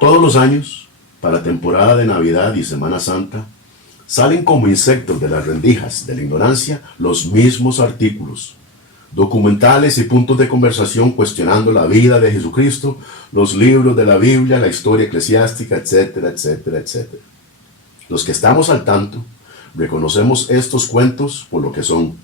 Todos los años, para temporada de Navidad y Semana Santa, salen como insectos de las rendijas de la ignorancia los mismos artículos, documentales y puntos de conversación cuestionando la vida de Jesucristo, los libros de la Biblia, la historia eclesiástica, etcétera, etcétera, etcétera. Los que estamos al tanto, reconocemos estos cuentos por lo que son: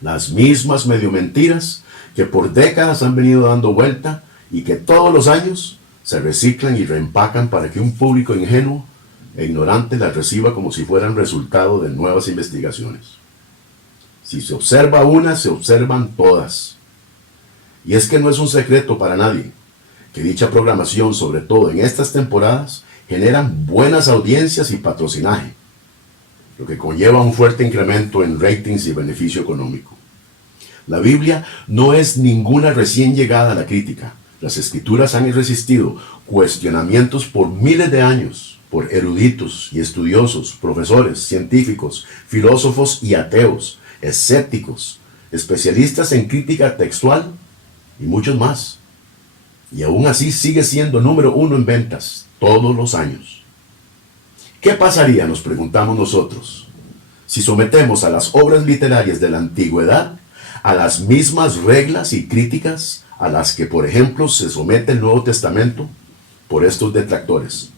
las mismas medio mentiras que por décadas han venido dando vuelta y que todos los años se reciclan y reempacan para que un público ingenuo e ignorante las reciba como si fueran resultado de nuevas investigaciones. Si se observa una, se observan todas. Y es que no es un secreto para nadie que dicha programación, sobre todo en estas temporadas, generan buenas audiencias y patrocinaje, lo que conlleva un fuerte incremento en ratings y beneficio económico. La Biblia no es ninguna recién llegada a la crítica. Las escrituras han resistido cuestionamientos por miles de años por eruditos y estudiosos, profesores, científicos, filósofos y ateos, escépticos, especialistas en crítica textual y muchos más. Y aún así sigue siendo número 1 en ventas todos los años. ¿Qué pasaría, nos preguntamos nosotros, si sometemos a las obras literarias de la antigüedad a las mismas reglas y críticas a las que, por ejemplo, se somete el Nuevo Testamento por estos detractores?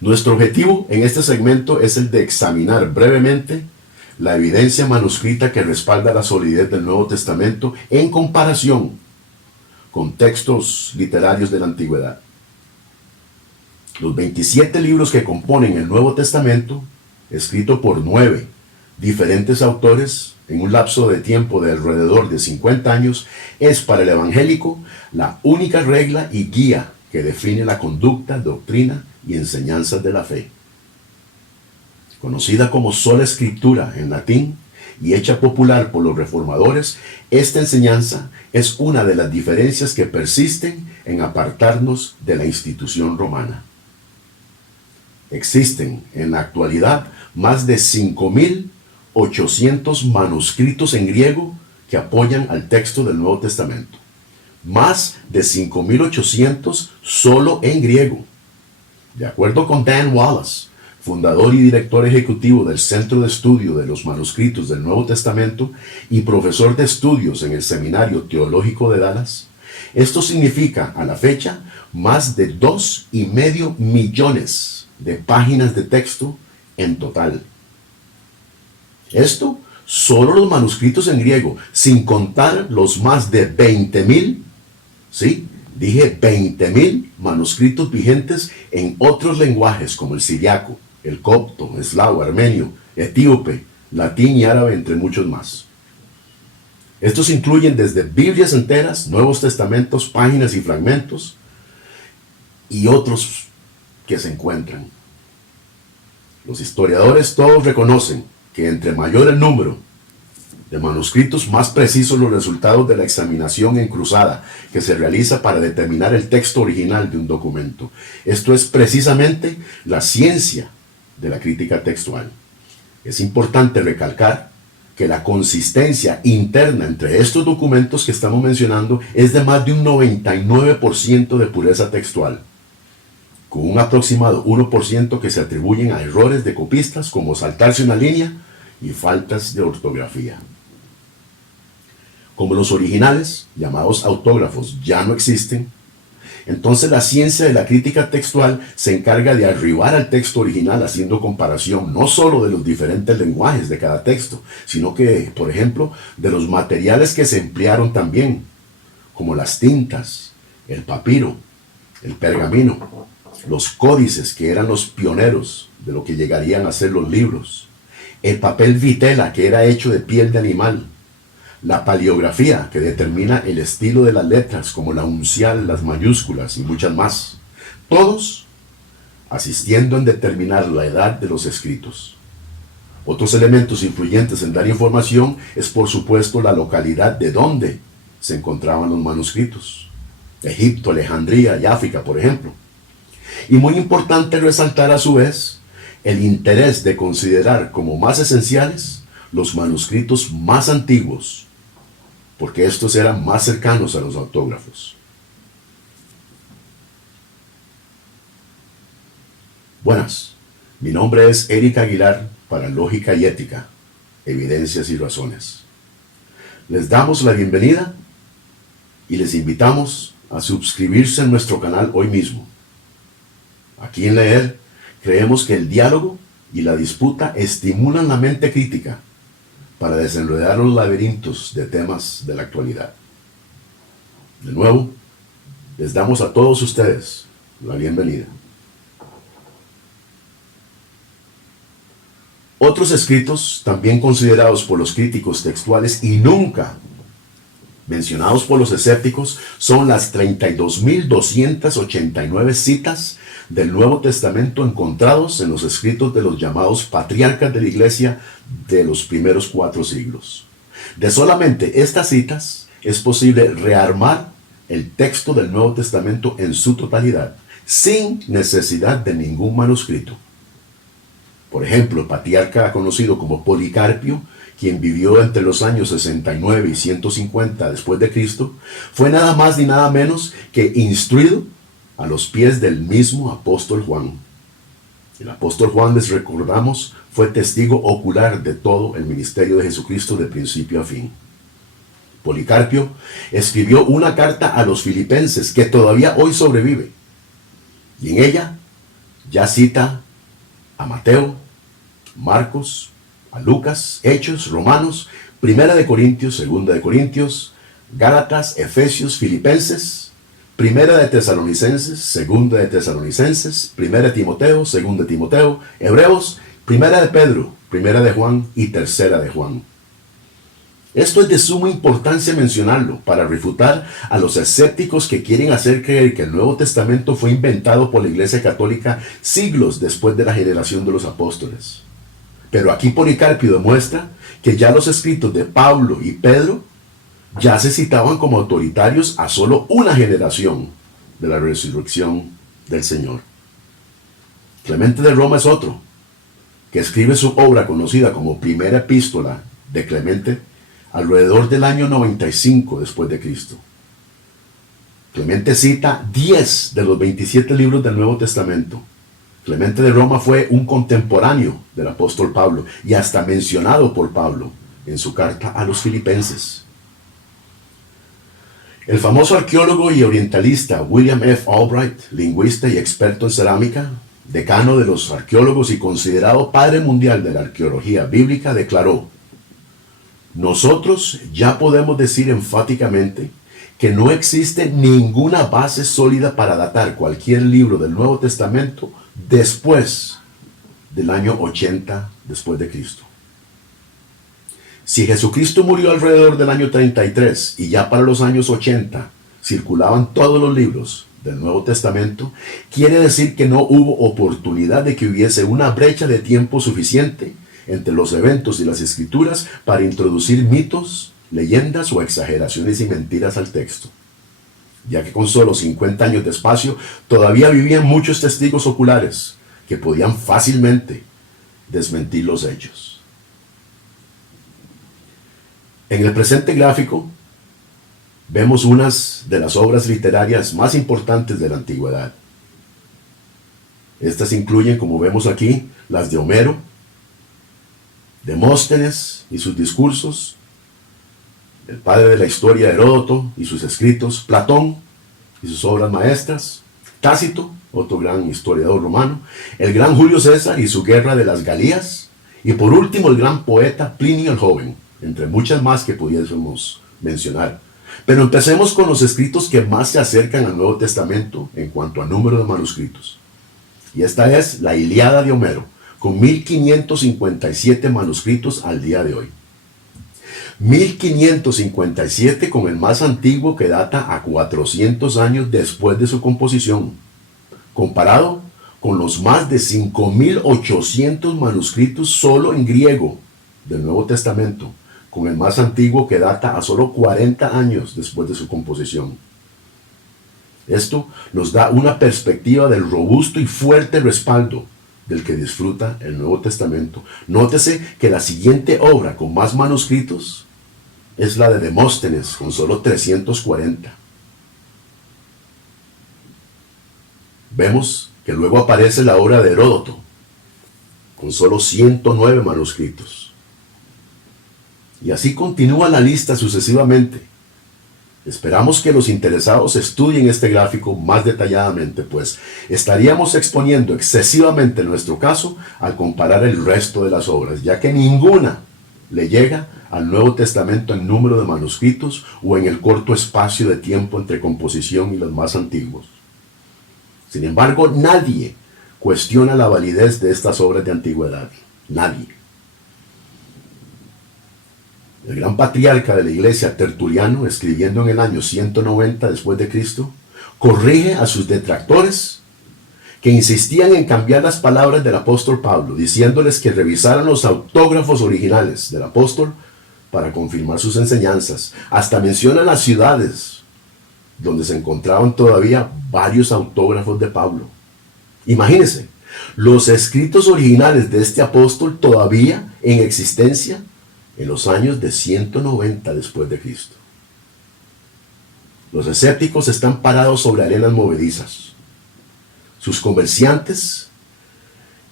Nuestro objetivo en este segmento es el de examinar brevemente la evidencia manuscrita que respalda la solidez del Nuevo Testamento en comparación con textos literarios de la antigüedad. Los 27 libros que componen el Nuevo Testamento, escrito por 9 diferentes autores en un lapso de tiempo de alrededor de 50 años, es para el evangélico la única regla y guía que define la conducta, doctrina y enseñanzas de la fe. Conocida como sola escritura en latín y hecha popular por los reformadores, esta enseñanza es una de las diferencias que persisten en apartarnos de la institución romana. Existen en la actualidad más de 5.800 manuscritos en griego que apoyan al texto del Nuevo Testamento. Más de 5.800 solo en griego. De acuerdo con Dan Wallace, fundador y director ejecutivo del Centro de Estudio de los Manuscritos del Nuevo Testamento y profesor de estudios en el Seminario Teológico de Dallas, esto significa, a la fecha, más de 2,5 millones de páginas de texto en total. Esto solo los manuscritos en griego, sin contar los más de 20,000, sí, dije 20,000 manuscritos vigentes en otros lenguajes como el siriaco, el copto, eslavo, armenio, etíope, latín y árabe, entre muchos más. Estos incluyen desde Biblias enteras, Nuevos Testamentos, páginas y fragmentos, y otros que se encuentran. Los historiadores todos reconocen que entre mayor el número de manuscritos, más precisos los resultados de la examinación en cruzada que se realiza para determinar el texto original de un documento. Esto es precisamente la ciencia de la crítica textual. Es importante recalcar que la consistencia interna entre estos documentos que estamos mencionando es de más de un 99% de pureza textual, con un aproximado 1% que se atribuyen a errores de copistas como saltarse una línea y faltas de ortografía. Como los originales, llamados autógrafos, ya no existen, entonces la ciencia de la crítica textual se encarga de arribar al texto original haciendo comparación no solo de los diferentes lenguajes de cada texto, sino que, por ejemplo, de los materiales que se emplearon también, como las tintas, el papiro, el pergamino, los códices que eran los pioneros de lo que llegarían a ser los libros, el papel vitela que era hecho de piel de animal, la paleografía que determina el estilo de las letras como la uncial, las mayúsculas y muchas más, todos asistiendo en determinar la edad de los escritos. Otros elementos influyentes en dar información es por supuesto la localidad de donde se encontraban los manuscritos, Egipto, Alejandría y África, por ejemplo. Y muy importante resaltar a su vez el interés de considerar como más esenciales los manuscritos más antiguos, porque estos eran más cercanos a los autógrafos. Buenas, mi nombre es Eric Aguilar para Lógica y Ética, Evidencias y Razones. Les damos la bienvenida y les invitamos a suscribirse a nuestro canal hoy mismo. Aquí en Leer creemos que el diálogo y la disputa estimulan la mente crítica para desenredar los laberintos de temas de la actualidad. De nuevo, les damos a todos ustedes la bienvenida. Otros escritos, también considerados por los críticos textuales y nunca mencionados por los escépticos, son las 32.289 citas del Nuevo Testamento encontrados en los escritos de los llamados patriarcas de la Iglesia de los primeros 4 siglos. De solamente estas citas es posible rearmar el texto del Nuevo Testamento en su totalidad, sin necesidad de ningún manuscrito. Por ejemplo, el patriarca conocido como Policarpio, quien vivió entre los años 69 y 150 después de Cristo, fue nada más ni nada menos que instruido a los pies del mismo apóstol Juan. El apóstol Juan, les recordamos, fue testigo ocular de todo el ministerio de Jesucristo de principio a fin. Policarpio escribió una carta a los filipenses que todavía hoy sobrevive, y en ella ya cita a Mateo, Marcos, a Lucas, Hechos, Romanos, Primera de Corintios, Segunda de Corintios, Gálatas, Efesios, Filipenses, Primera de Tesalonicenses, Segunda de Tesalonicenses, Primera de Timoteo, Segunda de Timoteo, Hebreos, Primera de Pedro, Primera de Juan y Tercera de Juan. Esto es de suma importancia mencionarlo para refutar a los escépticos que quieren hacer creer que el Nuevo Testamento fue inventado por la Iglesia Católica siglos después de la generación de los apóstoles. Pero aquí Policarpio demuestra que ya los escritos de Pablo y Pedro ya se citaban como autoritarios a solo una generación de la resurrección del Señor. Clemente de Roma es otro, que escribe su obra conocida como Primera Epístola de Clemente alrededor del año 95 después de Cristo. Clemente cita 10 de los 27 libros del Nuevo Testamento. Clemente de Roma fue un contemporáneo del apóstol Pablo y hasta mencionado por Pablo en su carta a los filipenses. El famoso arqueólogo y orientalista William F. Albright, lingüista y experto en cerámica, decano de los arqueólogos y considerado padre mundial de la arqueología bíblica, declaró: "Nosotros ya podemos decir enfáticamente que no existe ninguna base sólida para datar cualquier libro del Nuevo Testamento después del año 80 después de Cristo. Si Jesucristo murió alrededor del año 33 y ya para los años 80 circulaban todos los libros del Nuevo Testamento, quiere decir que no hubo oportunidad de que hubiese una brecha de tiempo suficiente entre los eventos y las escrituras para introducir mitos, leyendas o exageraciones y mentiras al texto, ya que con solo 50 años de espacio todavía vivían muchos testigos oculares que podían fácilmente desmentir los hechos". En el presente gráfico vemos unas de las obras literarias más importantes de la antigüedad. Estas incluyen, como vemos aquí, las de Homero, Demóstenes y sus discursos, el padre de la historia Heródoto y sus escritos, Platón y sus obras maestras, Tácito, otro gran historiador romano, el gran Julio César y su Guerra de las Galías, y por último el gran poeta Plinio el Joven, entre muchas más que pudiésemos mencionar. Pero empecemos con los escritos que más se acercan al Nuevo Testamento en cuanto a número de manuscritos. Y esta es la Ilíada de Homero, con 1557 manuscritos al día de hoy. 1557 con el más antiguo que data a 400 años después de su composición, comparado con los más de 5.800 manuscritos solo en griego del Nuevo Testamento, con el más antiguo que data a solo 40 años después de su composición. Esto nos da una perspectiva del robusto y fuerte respaldo del que disfruta el Nuevo Testamento. Nótese que la siguiente obra con más manuscritos es la de Demóstenes, con solo 340. Vemos que luego aparece la obra de Heródoto, con solo 109 manuscritos. Y así continúa la lista sucesivamente. Esperamos que los interesados estudien este gráfico más detalladamente, pues estaríamos exponiendo excesivamente nuestro caso al comparar el resto de las obras, ya que ninguna le llega al Nuevo Testamento en número de manuscritos o en el corto espacio de tiempo entre composición y los más antiguos. Sin embargo, nadie cuestiona la validez de estas obras de antigüedad. Nadie. El gran patriarca de la iglesia, Tertuliano, escribiendo en el año 190 después de Cristo, corrige a sus detractores que insistían en cambiar las palabras del apóstol Pablo, diciéndoles que revisaran los autógrafos originales del apóstol para confirmar sus enseñanzas. Hasta menciona las ciudades donde se encontraban todavía varios autógrafos de Pablo. Imagínense, los escritos originales de este apóstol todavía en existencia en los años de 190 después de Cristo. Los escépticos están parados sobre arenas movedizas. Sus comerciantes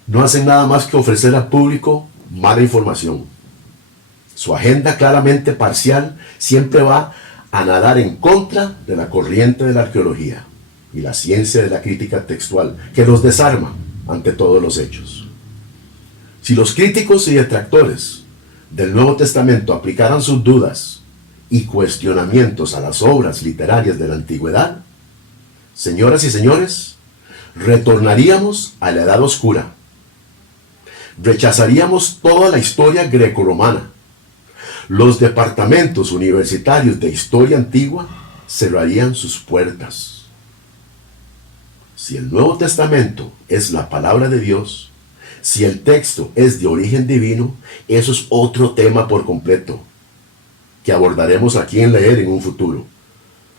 no hacen nada más que ofrecer al público mala información. Su agenda claramente parcial siempre va a nadar en contra de la corriente de la arqueología y la ciencia de la crítica textual, que los desarma ante todos los hechos. Si los críticos y detractores del Nuevo Testamento aplicaran sus dudas y cuestionamientos a las obras literarias de la antigüedad, señoras y señores, retornaríamos a la Edad Oscura. Rechazaríamos toda la historia grecorromana. Los departamentos universitarios de historia antigua cerrarían sus puertas. Si el Nuevo Testamento es la palabra de Dios, si el texto es de origen divino, eso es otro tema por completo, que abordaremos aquí en Leer en un futuro.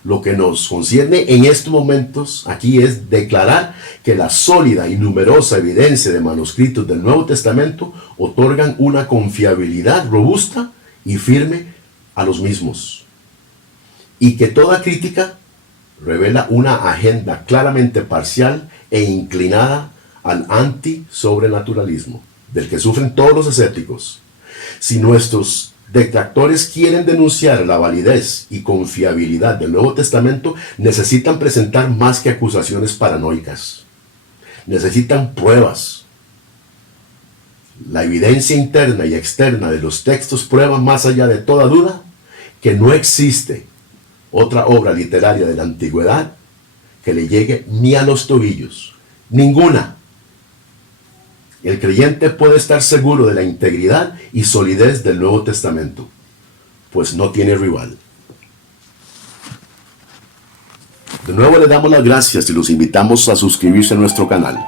Lo que nos concierne en estos momentos aquí es declarar que la sólida y numerosa evidencia de manuscritos del Nuevo Testamento otorgan una confiabilidad robusta y firme a los mismos, y que toda crítica revela una agenda claramente parcial e inclinada al anti-sobrenaturalismo, del que sufren todos los escépticos. Si nuestros detractores quieren denunciar la validez y confiabilidad del Nuevo Testamento, necesitan presentar más que acusaciones paranoicas. Necesitan pruebas. La evidencia interna y externa de los textos prueba más allá de toda duda que no existe otra obra literaria de la antigüedad que le llegue ni a los tobillos. Ninguna. El creyente puede estar seguro de la integridad y solidez del Nuevo Testamento, pues no tiene rival. De nuevo le damos las gracias y los invitamos a suscribirse a nuestro canal.